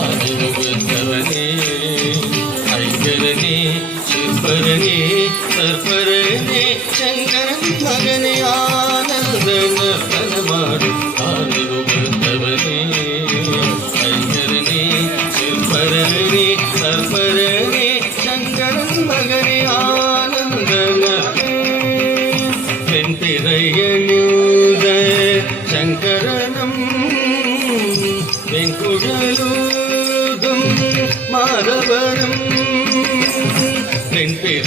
ஆதிமுகத்தவனே ஐங்கரனே சிற்பரனே சர்ப்பரனே சங்கரன் மகனே ஆனந்த நர்த்தனமாடும் ஆதிமுகத்தவனே ஐங்கரனே சிற்பரனே சர்ப்பரனே சங்கரன் மகனே ஆனந்த வெண்பிறையணிந்த சங்கரனம் வெண்குழலூதும் மாதவனம்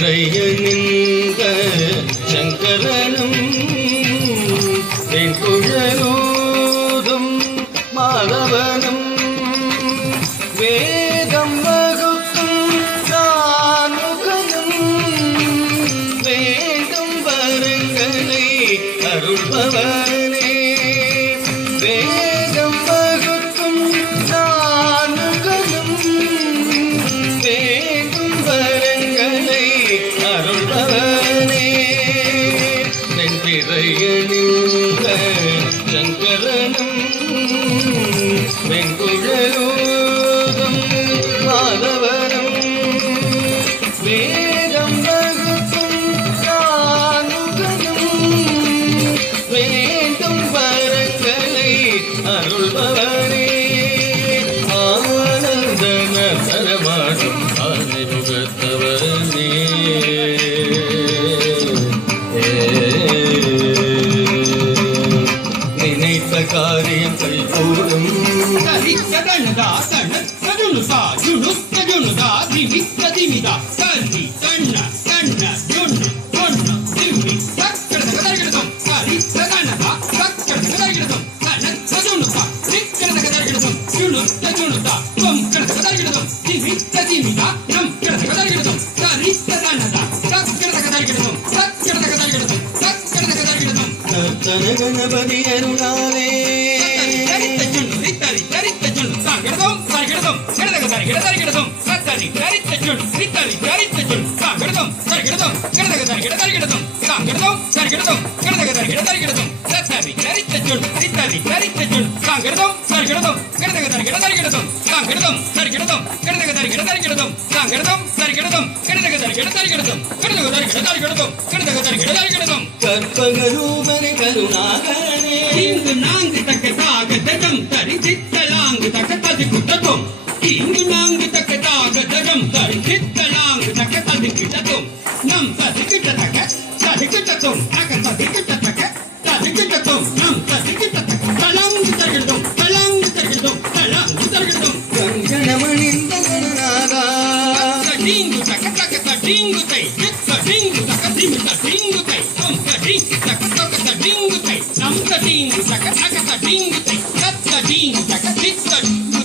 வெண்பிறையணிந்த சங்கரனம் வெண்குழலூதும் மாதவனம் வேதம் வகுக்கும் கானுகனும் வேண்டும் வரங்களை அருள்பவனே வேதம் வகுக்கும் கானுகனும் வேண்டும் வரங்களை அருள்பவனே வெண்பிறையணிந்த சங்கரனும் வெண்குழலூதும் மாதவனம் வேதம் வகுக்கும் கானுகனும் வேண்டும் வரங்களை அருள்பவனே ஆனந்த நர்த்தனமாடும் ஆதிமுகத்தவனே நினைத்த காரியம் கைகூடும் நர்த்தன கணபதி அருளாலே கற்பகரூபனே கருணாகரனே இங்கு நான்கு தக்கதாக தடம் தரி சித்தலாங்கு தக்க ததி குட்டதும் இங்கு நான்கு தக்கதாக தடம் தரி சித்தலாங்கு தக்க ததி கிட்டதும் நம் ததி கிட்டதக்க ததி கிட்டதும் அக ததி கிட்டதக்க ததி கிட்டதும் நம் ததி கிட்டதக்க தலாங்கு தருகிடும் தலாங்கு தருகிடும் தலாங்கு தருகிடும் கங்கணமணிந்த கணநாதா டிங்கு தக்க தக்க டிங்கு தை டிங்கு தக்க திமித டிங்கு தை நம் தடி தக்க தக்க டிங்கு தை நம் தடிங்கு தக்க தக்க டிங்கு தை தக்க டிங்கு தக்க தித்த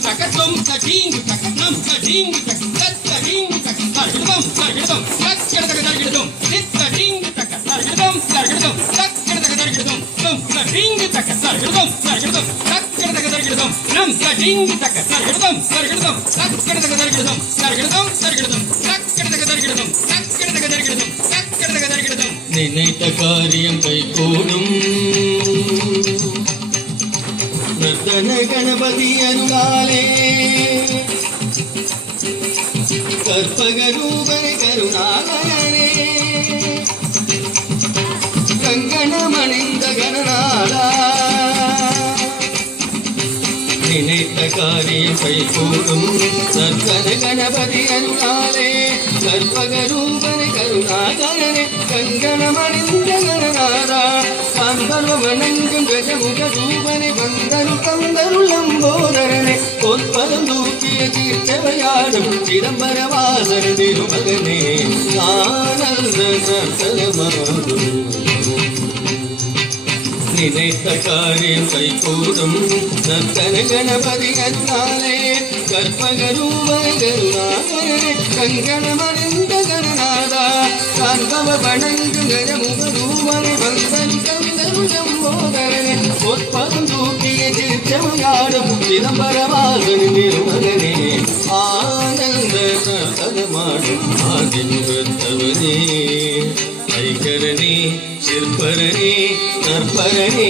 தக்க தொம் தடிங்கு தக்க நம் தடிங்கு தக்க தக்க டிங்கு தக்க தர்கிடும் தர்கிடும் தக்க தக்க தர்கிடும் தித்த டிங்கு தக்க தர்கிடும் தர்கிடும் தக்க தக்க தர்கிடும் நம் தடிங்கு தக்க தர்கிடும் தர்கிடும் தக்க தக்க தர்கிடும் நம் தடிங்கு தக்க தர்கிடும் தர்கிடும் தக்க தக்க தர்கிடும் தர்கிடும் தர்கிடும் நினைத்த காரியம் கைகூடும் நர்த்தன கணபதி அருளாலே கற்பகரூபனே கருணாகரனே கங்கணமணிந்த கணநாதா நினைத்த காரியம் கைகூடும் நர்த்தன கணபதி அருளாலே கற்பகரூபனே கருணாகரனே கங்கணமணிந்த கணநாதா சாந்தர்வ வணங்கும் கஜமுக ரூபனே வந்தரு தந்தருளம்போதரனே பொற்பதம் தூக்கிய தீர்த்தவையாடும் சிதம்பர வாசன திருமகனே ஆனந்த நர்த்தனமாடும் நினைத்த காரியம் கைகூடும் நர்த்தன கணபதி அருளாலே கற்பகரூபனே கருணாகரனே கங்கணமணிந்த கணநாதா சாந்தவ வணங்கும் கஜமுக ரூபனே வந்தரு தந்தருளம்போதரனே பொற்பதம் தூக்கிய தீர்த்தவையாடும் சிதம்பர வாசன திருமகனே ஆனந்த நர்த்தனமாடும் ஆதிமுகத்தவனே ஐங்கரனே சிற்பரனே நற்பரணே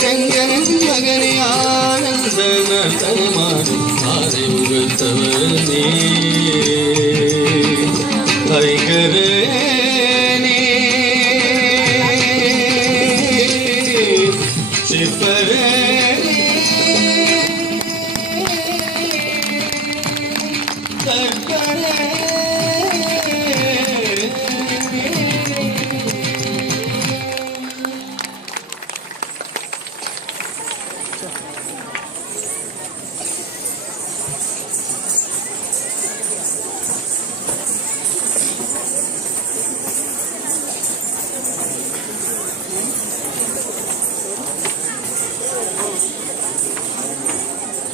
செங்கனன் மகனே ஆனந்த நர்த்தனமாடும் ஆரை உகத்தவனே ஹரிகரனே சிற்பரனே கற்பரனே